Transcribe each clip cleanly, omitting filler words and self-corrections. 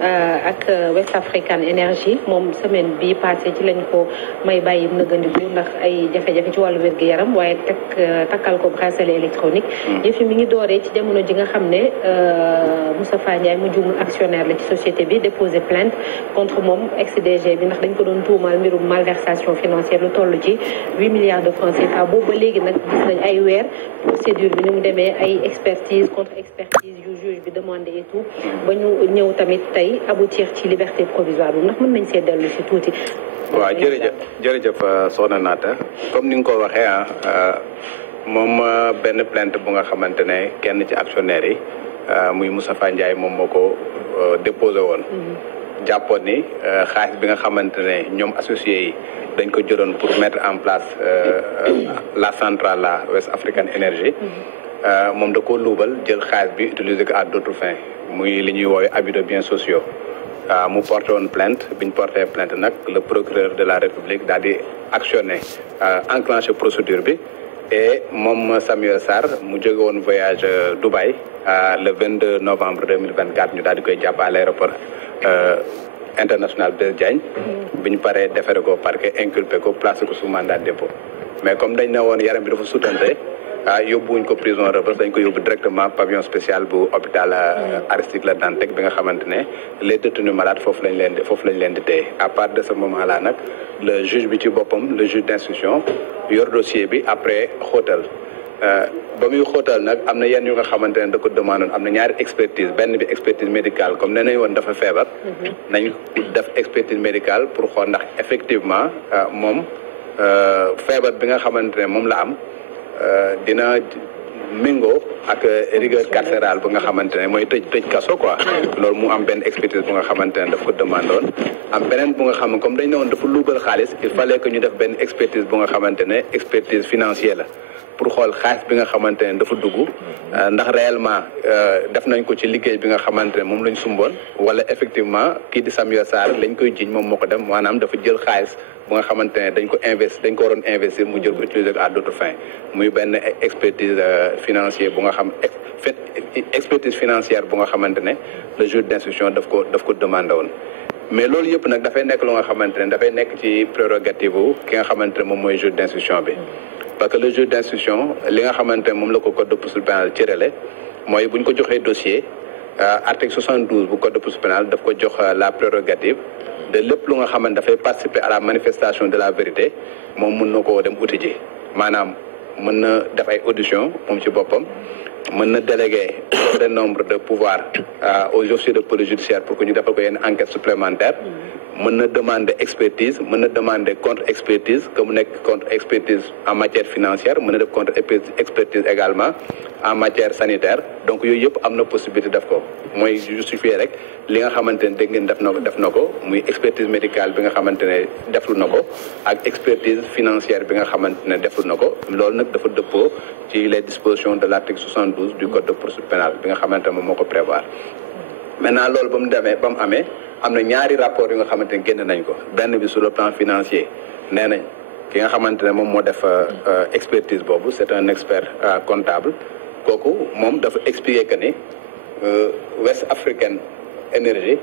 ak West African Energy moom semaine bi passé ci lañ ko may bàyyi nëgëndiku ndax ay jafe-jafe ci wàllu wér-gu-yaram waaye takkal ko bracelet électronique yëf yi mi ngi dooree ci jamono ji nga xam ne Moustapha Ndiaye mu jumul actionnaire la ci société bi déposé plainte contre moom ex-DG bi ndax dañ ko doon tuumaal mbirum malversation financière lu toll ci 8 milliards de francs CFA boobu ba léegi nag gis nañ ay weer procédure bi ni mu demee ay expertise contre expertise yu juge bi demandé et tout ba ñu ñëw tamit tey aboutir ci liberté provisoire bi ndax mën nañ see dellu si tuuti. waaw jërëjëf soxna Naata comme ni nga ko waxee moom benn plainte bu nga xamante ne kenn ci actionnaire yi muy Moustapha Ndiaye moom moo ko déposé woon. jàppoon ni xaalis bi nga xamante ne ñoom associés yi dañ ko jëloon pour mettre en place la centrale la West African Energy. moom da ko luubal jël xaalis bi utiliser ko à d'autres fins muy li ñuy woowee abus de biens sociaux mu porté woon plainte bi ñu porté plainte nag le procureur de la République daal di actionné enclenché procédure bi et moom Samuel Sarr mu jóge woon voyage Dubaï le 22 novembre 2024 ñu daal di koy jàpp à l'aéroport international Blaise Diagne bi ñu paree defere ko parquet inculpé ko placé ko sous mandat de dépôt mais comme dañ ne woon yaram bi dafa sutante yóbbuwuñ ko prison Rebeuss dañ ko yóbbu directement pavillon spécial bu hôpital Aristide Le Dantec bi nga xamante ne les détenus malades foofu lañ leen di téye à partir de ce moment là nag le juge bi ci boppam le juge d'instruction yor dossier bi après xóotal ba muy xóotal nag am na yenn yu nga xamante ne da ko demandoon am na ñaari expertise benn bi expertise médicale comme nee nañ woon dafa feebar nañ def expertise médicale pour xool ndax effectivement moom feebar bi nga xamante ne moom la am dina méngoo ak rigueur carcérale bu nga xamante ne mooy tëj kaso quoi loolu mu am benn expertise bu nga xamante ne daf ko demandoon am beneen bu nga xam ne comme dañ ne woon dafa luubal xaalis il fallait que ñu def benn expertise bu nga xamante ne expertise financière la pour xool xaalis bi nga xamante ne dafa dugg ndax réellement def nañ ko ci liggéey bi nga xamante ne moom lañ sumboon wala effectivement kii di Samuel Sarr lañ koy jiiñ moom moo ko dem maanaam dafa jël xaalis bu nga xamante ne dañ ko waroon investir mu jël ko utiliser ko à d'autres fins muy benn expertise financière bu nga xam expertise financière bu nga xamante ne le juge d'instruction daf ko demandé woon mais loolu yëpp nag dafay nekk lu nga xamante ne dafay nekk ci prérogative ki nga xamante ne moom mooy juge d'instruction bi parce que le juge d'instruction li nga xamante ne moom la ko code de procédure pénale cërale mooy bu ñu ko joxee dossier article 72 bu code de procédure pénale daf ko jox la prérogative de lépp lu nga xamante dafay participer à la manifestation de la vérité moom mën na koo dem uti ji maanaam mën na def ay audition moom ci boppam mën na déléguer un certain nombre de pouvoirs aux officiers de police judiciaire pour que ñu defal ko yenn enquête supplémentaire mën na demander expertise mën na demander contre-expertise que mu nekk contre-expertise en matière financière mën na def contre-expertise également en matière sanitaire donc yooyu yëpp am na possibilité def ko mooy justifier rek li nga xamante ne dégg ngeen def na ko muy expertise médicale bi nga xamante ne deflu na ko ak expertise financière bi nga xamante ne deflu na ko loolu nag dafa dëppoo ci les dispositions de l'article 72 du code de procédure pénale bi nga xamante ne moom moo ko prévoir maintenant loolu ba mu amee am na ñaari rapport yu nga xamante ne génn nañ ko benn bi sur le plan financier nee nañ ki nga xamante ne moom moo def expertise boobu c'est un expert comptable kooku moom dafa expliquer que ni West African Energy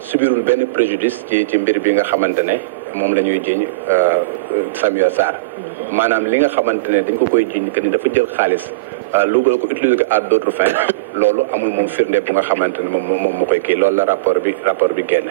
subirul benn préjudice ci mbir bi nga xamante ne moom la ñuy jiiñ Samuel Sarr maanaam li nga xamante ne dañ ko koy jiiñ que ni dafa jël xaalis lugal ko utiliser ko à d'autres fins loolu amul moom firnde bu nga xamante ne moom moo koy kii loolu la rapport bi génn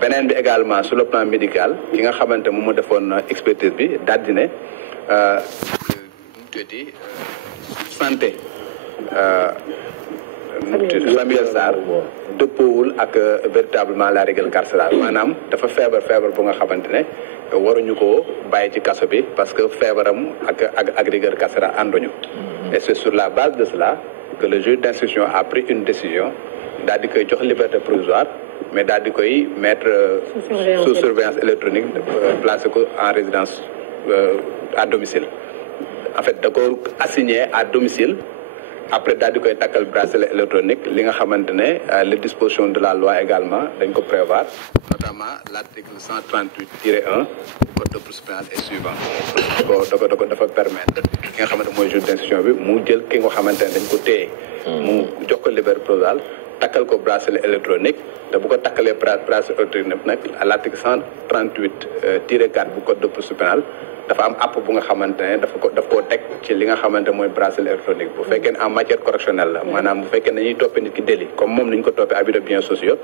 beneen bi également sur le plan médical ki nga xamante moom moo defoon expertise bi daal di ne santé Samuel Sarr dëppoowul ak véritablement la rigueur carcérale maanaam dafa feebar bu nga xamante ne waruñu ko bàyyi ci kaso bi parce que feebaram ak rigueur carcérale ànduñu et c'est sur la base de cela que le juge d'instruction a pris une décision daal di koy jox liberté provisoire mais daal di koy mettre sous surveillance électronique placé ko en résidence à domicile en fait da ko assigné à domicile après daal di koy takkal bracelet électronique li nga xamante ne les dispositions de la loi également dañ ko prévoir notamment l'article 138-1 du code de procédure pénale et suivant dafa permettre ki nga xamante mooy juge d'instruction bi mu jël ki nga xamante ne dañ ko téye mu jox ko liberté provisoire takkal ko bracelet électronique te bu ko takkalee bracelet électronique nag à l'article 138-4 bu code de procédure pénale dafa am app bu nga xamante ne daf koo teg ci li nga xamante mooy bracelet électronique bu fekkee ne en matière correctionnelle la maanaam bu fekkee ne dañuy toppee nit ki délit comme moom ni ñu ko toppee abus de biens sociaux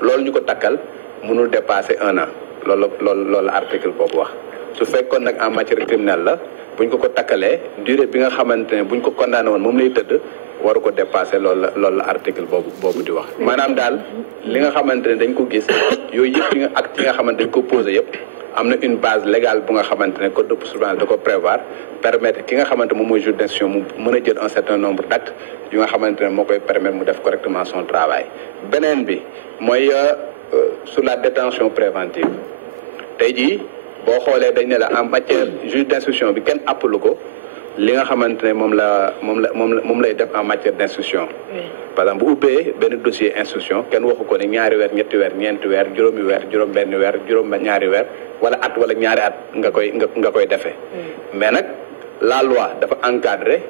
loolu ñu ko takkal mënul dépasser 1 an loolu la article boobu wax su fekkoon nag en matière criminelle la buñ ko takkalee durée bi nga xamante ne buñ ko condamné woon moom lay tëdd waru ko dépasser loolu la article boobu di wax maanaam daal li nga xamante ne dañ ko gis yooyu yëpp yi nga xamante dañ ko posé yëpp am na une base légale bu nga xamante ne code de procédure pénale da ko prévoir permettre ki nga xamante moom mooy juge d'instruction mu mën a jël un certain nombre d'actes yu nga xamante ne moo koy permettre mu def correctement son travail beneen bi mooy sur la détention préventive tey jii boo xoolee dañ ne la en matière juge d'instruction bi kenn appalu ko li nga xamante ne moom lay def en matière d'instruction par exemple bu ubbee benn dossier instruction kenn waxu ko ne 2 weer 3 weer 4 weer 5 weer juróom benn weer juróom ñaari weer wala at wala ñaari at nga koy defee mais nag la loi dafa encadrer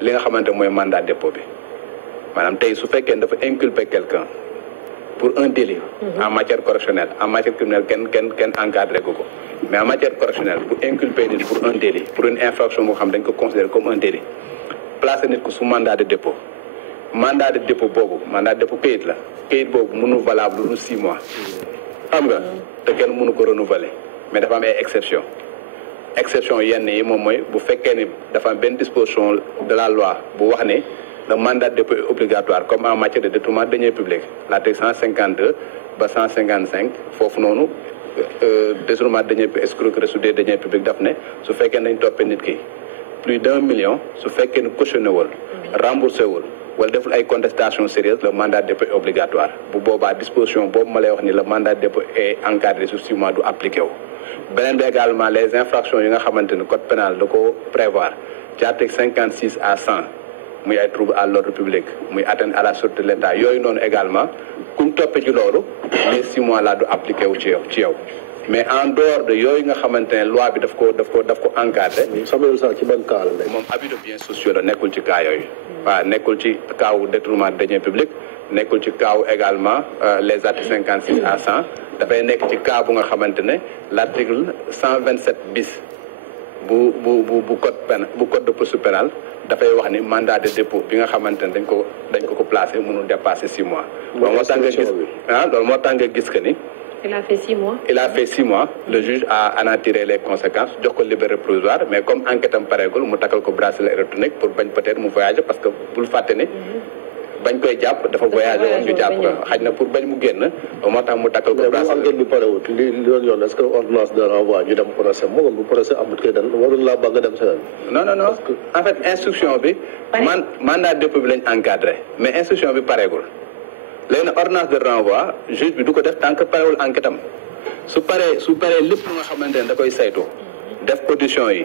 li nga xamante mooy mandat dépôt bi maanaam tey su fekkee dafa inculper quelqu'un pour un délit en matière correctionnelle en matière criminelle kenn encadré ko mais en matière correctionnelle bu inculper nit pour un délit pour une infraction boo xam dañ ko considérer comme un délit placer nit ko sous mandat de dépôt boobu mandat de dépôt kayit la kayit boobu mënu valable lu 6 mois xam nga te kenn mënu ko renouveler mais dafa am ay exception yenn yi moom mooy bu fekkee ni dafa am benn disposition de la loi bu wax ne le mandat de dépôt est obligatoire comme en matière de détournement de deniers publics l'article 152 ba 155 foofu noonu détournement de deniers publics escroquerie sur des deniers publics daf ne su fekkee nañ toppee nit ki plus d'1 million su fekkee ni cautionné wul remboursé wul wala deful ay contestation sérieuse le mandat de dépôt est obligatoire bu boobaa disposition boobu ma lay wax ni le mandat de dépôt est encadré sur 6 mois du appliqué wu beneen bi également les infractions yi nga xamante ni code pénal da ko prévoir ci article 56 à 100 muy ay trouble à l'ordre public muy atteinte à la sûreté de l'État yooyu noonu également kuñ toppee ci loolu les 6 mois là du appliqué wu ci yow mais en dehors de yooyu nga xamante ne loi bi daf ko encadré. Samuel Sarr ci ban cas la moom abus de biens sociaux la nekkul ci cas yooyu. waaw nekkul ci cas wu détournement de deniers publics nekkul ci cas wu également les articles 56 à 100 dafay nekk ci cas bu nga xamante ne l'article 127 bis bu code de procédure pénale dafay wax ni mandat de dépôt bi nga xamante ne dañ ko placer mënul dépasser 6 mois. loolu moo tax nga gis loolu moo tax nga gis que ni. Il a fait 6 mois. Il a fait 6 mois. Le juge a en tiré les conséquences jox ko liberté provisoire mais comme enquête am pareegul mu takkal ko bracelet électronique pour bañ peut-être mu voyager parce que bul fàtte ne bañ koy jàpp dafa voyager woon ñu jàpp ko xaj na pour bañ mu génn moo tax mu takkal ko bracelet enquête bi parewut li doon yoon est-ce que ordonnance de renvoi ñu dem procès moo bu procès amut kay dan warul laa bëgg dem seen non en fait instruction bi mandat de dépôt bi lañ encadré mais instruction bi pareegul léegi nag ordonnance de renvoi juge bi du ko def tant que parewul enquête am su paree lépp lu nga xamante ne da koy saytu def audition yi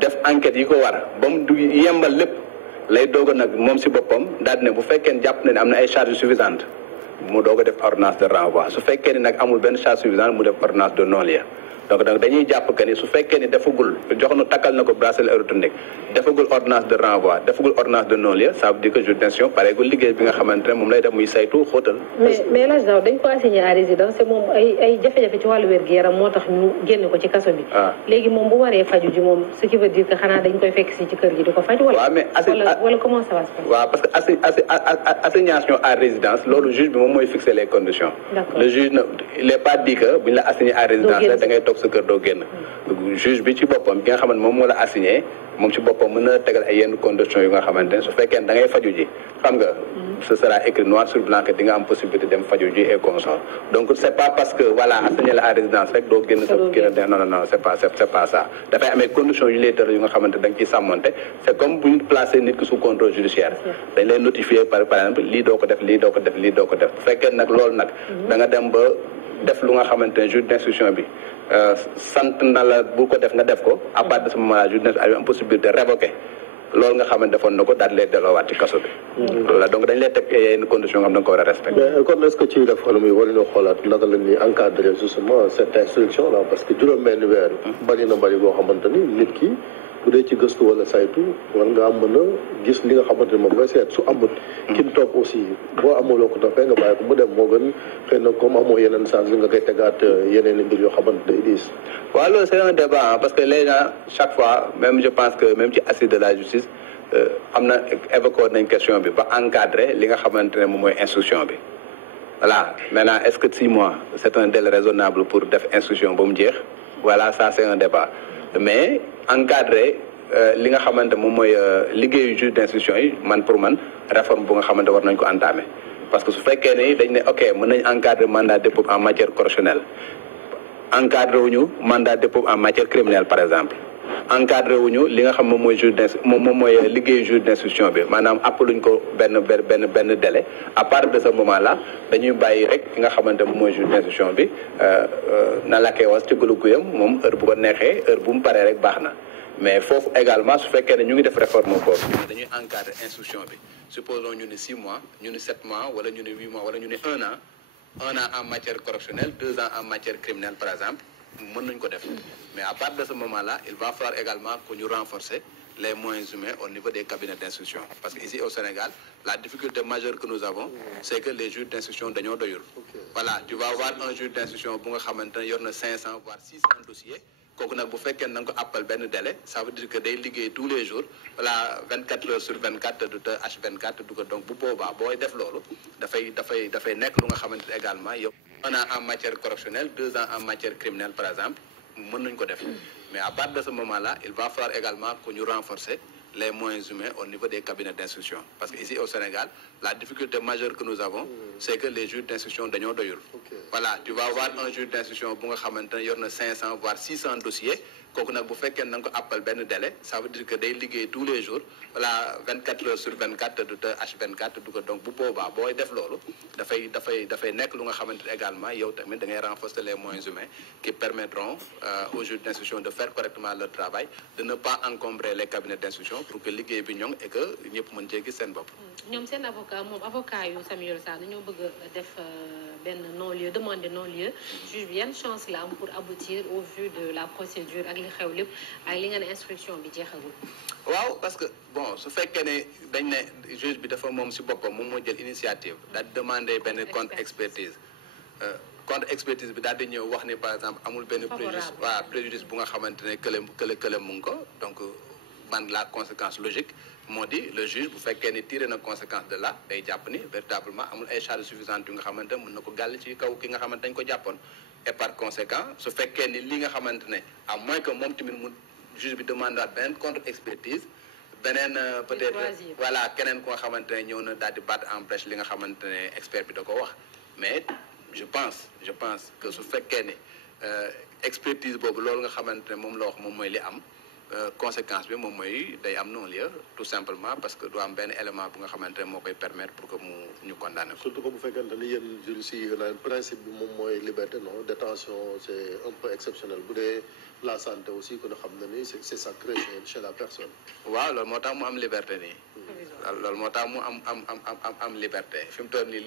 def enquête yi ko war ba mu dugg yembal lépp lay doog a nag moom si boppam daal di ne bu fekkee ne jàpp na ne am na ay charges suffisantes mu doog a def ordonnance de renvoi su fekkee ni nag amul benn charge suffisante mu def ordonnance de non-lieu donc dañuy jàpp que ni su fekkee ni defagul takkal na ko bracelet électronique defagul ordonnance de renvoi defagul ordonnance de non-lieu ça veut dire que juge d'instruction pareegul liggéey bi nga xamante ne moom lay def muy saytu xóotal. mais là dañ ko assigné à résidence te moom ay jafe-jafe ci wàllu wér-gu-yaram moo tax ñu génn ko ci kaso bi. léegi moom bu waree faju ji moom ce qui veut dire que xanaa dañ koy fekk si ci kër gi di ko faj. wala comment ça va se passer. waaw parce que assignation à résidence loolu juge bi moom mooy fixer les conditions. le juge il n'est pas dit que buñ la assigné à résidence da ngay toog sa kër doo génn. juge bi ci boppam bi nga xamante moom moo la assigné moom ci boppam mën na tegal ay yenn conditions yu nga xamante ne su fekkee da ngay faju ji xam nga ce sera écrit noir sur blanc que di nga am possibilité dem faju ji et consort donc c'est pas parce que voilà assigné la à résidence rek doo génn sa kii non c'est pas ça dafay amee conditions yu lay tëral yu nga xamante da nga ciy sàmmonte c'est comme bu ñu placé nit ki sous contrôle judiciaire dañ lay notifier par exemple lii doo ko def lii doo ko def lii doo ko def bu fekkee nag loolu nag da nga dem ba def lu nga xamante ne juge d'instruction bi sant na la bu ko def nga def ko à partir de ce moment là juge d'instruction am possibilité révoquer loolu nga xamante defoon na ko daal di lay delloowaat ci kaso bi. voilà donc dañ lay teg yenn conditions nga xam da nga ko war a respecter. mais kon est-ce que ci réforme yi war nañoo xoolaat naka la ñuy encadrer justement cette instruction là parce que juróom-benn weer. bari na bari boo xamante ni nit ki bu dee ci gëstu wala saytu war ngaa mën a gis li nga xamante ne moom nga seet su amut kin topp aussi boo amuloo ko toppee nga bàyyi ko mu dem moo gën xëy na comme amoo yeneen change nga koy tegaat yeneen i mbir yoo xamante day diis. waaw loolu c'est un débat parce que les gens chaque fois même je pense que même ci assise de la justice am na évoqué nañ question bi ba encadrer li nga xamante ne moom mooy instruction bi. voilà maintenant est-ce que 6 mois c'est un délai raisonnable pour def instruction ba mu jeex voilà ça c'est un débat mais encadrer li nga xamante moom mooy liggéeyu juge d'instruction yi man pour man réforme bu nga xamante war nañ ko entamer parce que su fekkee ne dañ ne ok mën nañ encadrer mandat de dépôt en matière correctionnelle encadrer wuñu mandat de dépôt en matière criminelle par exemple encadré wuñu li nga xam moom mooy moom mooy liggéeyu juge d'instruction bi maanaam appaluñ ko benn délai à partir de ce moment là dañuy bàyyi rek ki nga xamante moom mooy juge d'instruction bi na la koy was ci guluguyam moom heure bu ko neexee heure bu mu paree rek baax na mais foofu également su fekkee ne ñu ngi def réforme foofu dañuy encadrer instruction bi supposons ñu ne 6 mois ñu ne 7 mois wala ñu ne 8 mois wala ñu ne 1 an en matière correctionnelle 2 ans en matière criminelle par exemple mën nañu ko def mais à partir de ce moment-là il va falloir également que ñu renforcer les moyens humains au niveau des cabinets d'instruction parce que ici au Sénégal la difficulté majeure que nous avons c'est que les juges d'instruction dañoo doyul voilà tu vas avoir un juge d'instruction bu nga xamante ne yor na 500 voire 600 dossiers kooku nag bu fekkee na nga ko appal benn délai ça veut dire que day liggéey tous les jours voilà 24 heures sur 24 du te H24 du ko donc bu boobaa booy def loolu dafay nekk lu nga xamante ne également yow 1 an en matière correctionnelle 2 ans en matière criminelle par exemple mën nañu ko def mais à partir de ce moment-là il va falloir également que ñu renforcer les moyens humains au niveau des cabinets d'instruction parce que ici au Sénégal la difficulté majeure que nous avons c'est que les juges d'instruction dañoo doyul voilà tu vas avoir un juge d'instruction bu nga xamante ne yor na 500 voire 600 dossiers kooku nag bu fekkee na nga ko appal benn délai ça veut dire que day liggéey tous les jours voilà 24 heures sur 24 du te H24 du ko donc bu boobaa booy def loolu dafay nekk lu nga xamante ne également yow tamit da ngay renforcer les moyens humains qui permettront aux juges d'instruction de faire correctement leur travail de ne pas encombrer les cabinets d'instruction pour que liggéey bi ñoŋ et que ñëpp mën cee gis seen bopp. ñoom seen avocat yu Samuel Sarr dañoo bëgg a def benn non-lieu demander non-lieu juge bi yan chance la am pour aboutir au vu de la procédure ak li xew lépp ak li nga ne instruction bi jeexagul. waaw parce que bon su fekkee ne dañ ne juge bi dafa moom si boppam moom moo jël initiative daal di demander benn contre expertise contre expertise bi daal di ñëw wax ni par exemple amul benn préjudice bu nga xamante ne kële mu ngi ko donc man la conséquence logique moo di le juge bu fekkee ni tiré na conséquence de là day jàpp ni véritablement amul ay charges suffisantes yu nga xamante ne mën na ko gàll ci kaw ki nga xamante dañ ko jàppoon et par conséquent su fekkee ni li nga xamante ne à moins que moom tamit mu juge bi demande waat beneen contre expertise beneen peut-être voilà keneen ku nga xamante ne ñëw na daal di battre en brèche li nga xamante ne expert bi da ko wax mais je pense que su fekkee ne expertise boobu loolu nga xamante ne moom la wax moom mooy li am conséquence bi moom mooy day am non-lieu tout simplement parce que du am benn élément bu nga xamante ne moo koy permettre pour que ñu condamné ko. surtout que bu fekkente ni yéen juristes yi principe bi moom mooy liberté non détention c'est un peu exceptionnel bu dee la santé aussi que nga xam ne ni c'est sacré chez la personne. waaw loolu moo tax mu am liberté nii. loolu moo tax mu am liberté fi mu toll nii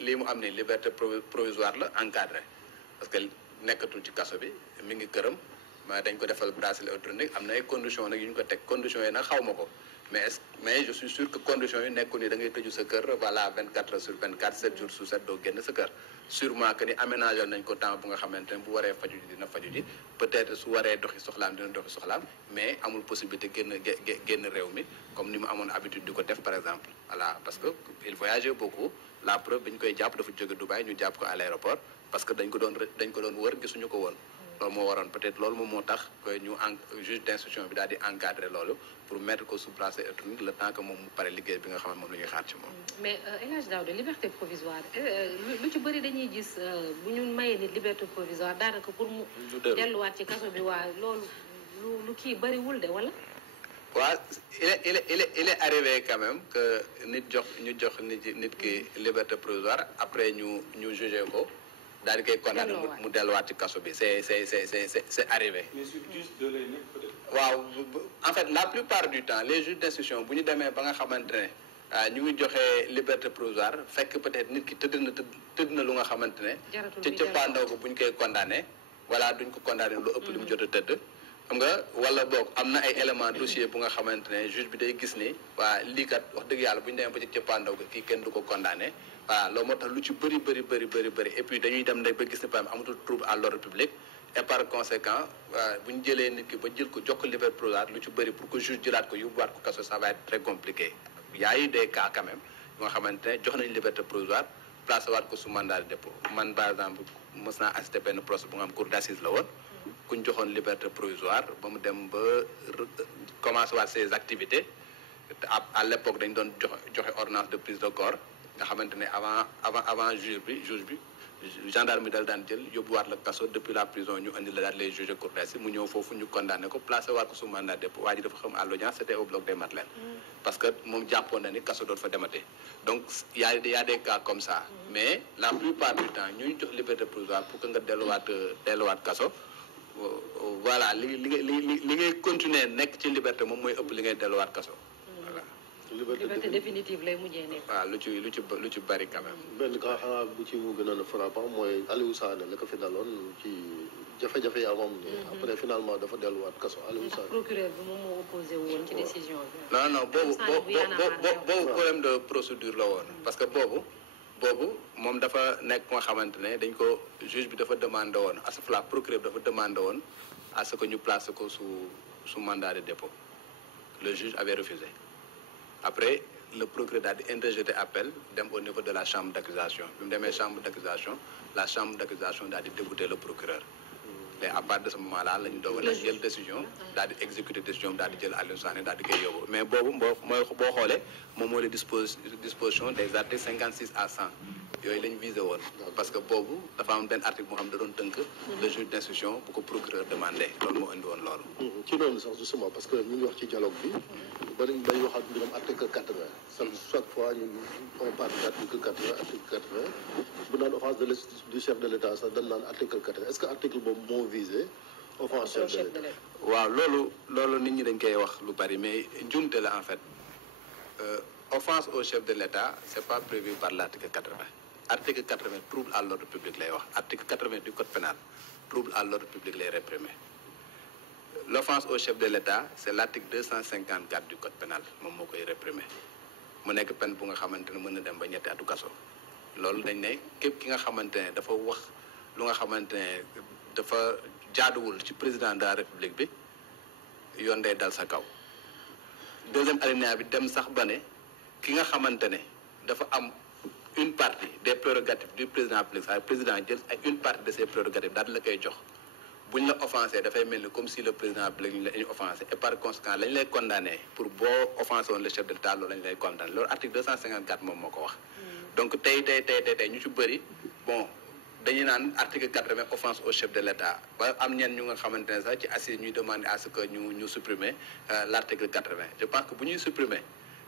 lii mu am nii liberté provisoire la encadré parce que nekkatul ci kaso bi mi ngi këram. mais dañ ko defal bracelet électronique am na ay conditions nag yu ñu ko teg conditions yi nag xaw ma ko mais je suis sûr que conditions yi nekkul ni da ngay tëju sa kër voilà 24 heures sur 24 7 jours sur 7 doo génn sa kër sûrement que ni aménagé nañ ko temps bu nga xamante ne bu waree faju ji dina faju ji peut-être su waree doxi soxlaam dina doxi soxlaam mais amul possibilité génn réew mi comme ni mu amoon habitude di ko def par exemple voilà parce que il voyageait beaucoup la preuve bi ñu koy jàpp dafa jóge Dubaï ñu jàpp ko à l'aéroport parce que dañ ko doon wër gisuñu ko woon loolu moo waroon peut-être loolu moom moo tax que ñu juge d'instruction bi daal di encadrer loolu pour mettre ko sous bracelet électronique le temps que moom mu pare liggéey bi nga xam ne moom la ñuy xaar ci moom. mais El Hadj Daouda liberté provisoire lu ci bëri dañuy gis bu ñu mayee nit liberté provisoire daanaka pour mu. delluwaat ci kaso bi waa loolu lu kii bëriwul de wala. waaw il est arrivé quand même que ñu jox nit ki liberté provisoire après ñu jugé ko. daal di koy condamné mu delluwaat ci kaso bi c'est arrivé. mais sur 10 de lay nekk peut-être. waaw en fait la plupart du temps les juges d'instruction bu ñu demee ba nga xamante ne ñu ngi joxe liberté provisoire fekk peut-être nit ki tëdd na lu nga xamante ne. ca cëppaandaw ko bu ñu koy condamné voilà duñ ko condamné lu ëpp li mu jot a tëdd. xam nga wala boog am na ay éléments dossier bu nga xamante ne juge bi day gis ni waa lii kat wax dëgg yàlla bu ñu demee ba ci cëppaandaw ga kii kenn du ko condamné voilà loolu moo tax lu ci bëri et puis dañuy dem nag ba gis ne par exemple amatul trouble à l'ordre public et par conséquent bu ñu jëlee nit ki ba jël ko jox ko liberté provisoire lu ci bëri pour que juge jëlaat ko yóbbuwaat ko kaso ça va être très compliqué y a eu des cas quand même yoo xamante ne jox nañu liberté provisoire placé waat ko sous mandat de dépôt man par exemple mos naa assisté benn procès bu nga xam cour d'assises la woon ku ñu joxoon liberté provisoire ba mu dem ba commencé waat ses activités à l'époque dañ doon joxe ordonnance de prise de corps nga xamante ne avant juge bi gendarme bi dal daan jël yóbbuwaat la kaso depuis la prison ñu andi la daal les juges cour d'assises mu ñëw foofu ñu condamné ko placé waat ko sous mandat de dépôt waa ji dafa xam à l'audience c'était au bloc des Madeleines parce que moom jàppoon na ni kaso doot fa dematee donc y a des cas comme ça mais la plupart du temps ñuy jox liberté provisoire pour que nga delluwaat kaso voilà li ngay continuer nekk ci liberté moom mooy ëpp li ngay delluwaat kaso voilà. liberté définitive lay mujjee nekk. waaw lu ci bari quand même. benn cas xanaa bu ci mu gënoon a frappant mooy Aliou Sané la ko fi daloon ci jafe-jafe yi amoon. après finalement dafa delluwaat kaso Aliou Sané. procureur bi moom moo opposé woon ci décision bi. non boobu problème de procédure la woon parce que boobu moom dafa nekk nga xamante ne dañ ko juge bi dafa demandé woon asafla procureur bi dafa demandé woon à ce que ñu place ko sous mandat de dépôt le juge avait refusé après le procureur daal di interjeté appel dem au niveau de la chambre d'accusation bi mu demee chambre d'accusation la chambre d'accusation daal di débouter le procureur mais à partir de ce moment là la ñu doog a jël décision daal di exécuter décision daal di jël Aliou Sané daal di koy yóbbu mais boobu mooy boo xoolee moom moo les disposition des articles 56 à 100 yooyu la ñu visé woon parce que boobu dafa am benn article moo xam da doon tënk le juge d'instruction bu ko procureur demandé loolu moo indi woon loolu ci loolu sax justement parce que ñu ngi wax ci dialogue bi ba dañ day waxaat mbiram article 80 chaque fois on parle d'article 80 article 80 bu naan offense du chef de l'État sax dañ naan article 80 est-ce que article boobu moo visé offense chef de l'État waaw loolu nit ñi dañ koy wax lu bari mais njuumte la en fait offense au chef de l'État c'est pas prévu par l'article 80 article 80 trouble à l'ordre public lay wax article 80 du code pénal trouble à l'ordre public lay réprimer l'offense au chef de l'État c'est l'article 254 du code pénal moom moo koy réprimer mu nekk peine bu nga xamante ne mën na dem ba ñetti atu kaso loolu dañ ne képp ki nga xamante ne dafa wax lu nga xamante ne dafa jaaduwul ci président de la république bi yoon day dal sa kaw deuxième alinéa bi dem sax ba ne ki nga xamante ne dafa am une partie des prérogatives du président de la République président jël ay une partie de ses prérogatives daal la koy jox buñ la offensé dafay mel ni comme si le président bi la ñu offensé et par conséquent lañ lay condamné pour boo offensé woon le chef de l'État loolu lañ lay condamné loolu article 254 moom moo ko wax donc tey ñu ci bëri bon dañuy naan article 80 offense au chef de l'État ba am ñenn ñu nga xamante ne sax ci assise ñuy demander à ce que ñu supprimer l'article 80 je pense que bu ñuy supprimer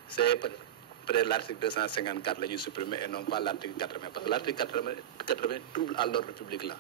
c'est peut-être l'article 254 la ñuy supprimer et non pas l'article 80 parce que l'article 80 trouble à l'ordre public la